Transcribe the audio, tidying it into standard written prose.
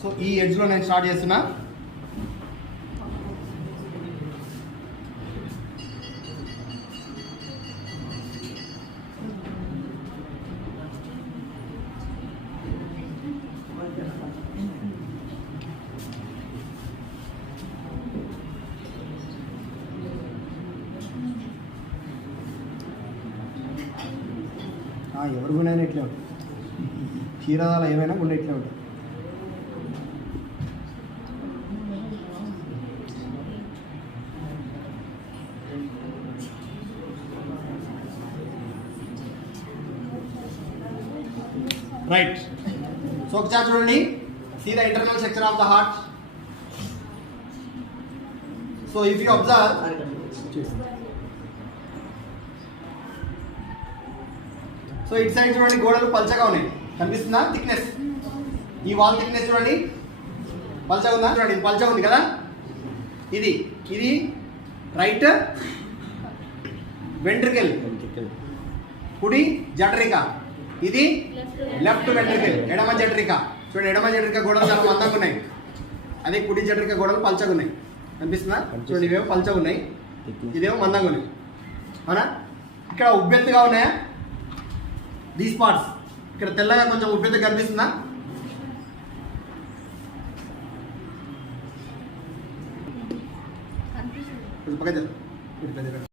So ఈ ఎడ్జ్లో నేను స్టార్ట్ చేస్తున్నా. ఎవరు గుండె ఇట్లే ఉంటుంది, క్షీరదాలు ఏమైనా గుండె ఇట్లే ఉంటుంది. రైట్. సో ఒకసారి చూడండి, see the internal structure of the heart. So if you observe, so ఇటు సైడ్ చూడండి గోడలు పల్చగా ఉన్నాయి, కనిపిస్తుందా? థిక్నెస్, ఈ వాల్ థిక్నెస్ చూడండి పల్చగా ఉందా? చూడండి ఇది పల్చగా ఉంది కదా. ఇది ఇది రైట్ వెంట్రికల్, కుడి జఠరిక. ఇది లెఫ్ట్ వెంట్రికల్, ఎడమ జఠరిక. చూడండి ఎడమ జఠరిక గోడలు చాలా మందంగా ఉన్నాయి, అదే కుడి జఠరిక గోడలు పల్చగా ఉన్నాయి, కనిపిస్తుందా? చూడండి ఇవేమో పల్చగా ఉన్నాయి, ఇదేమో మందంగా ఉన్నాయి, అవునా? ఇక్కడ ఉబ్బెత్తుగా ఉన్నాయా దీస్ పార్ట్స్? ఇక్కడ తెల్లగా కొంచెం ఉబ్బెత్తు కనిపిస్తుందా? పక్కన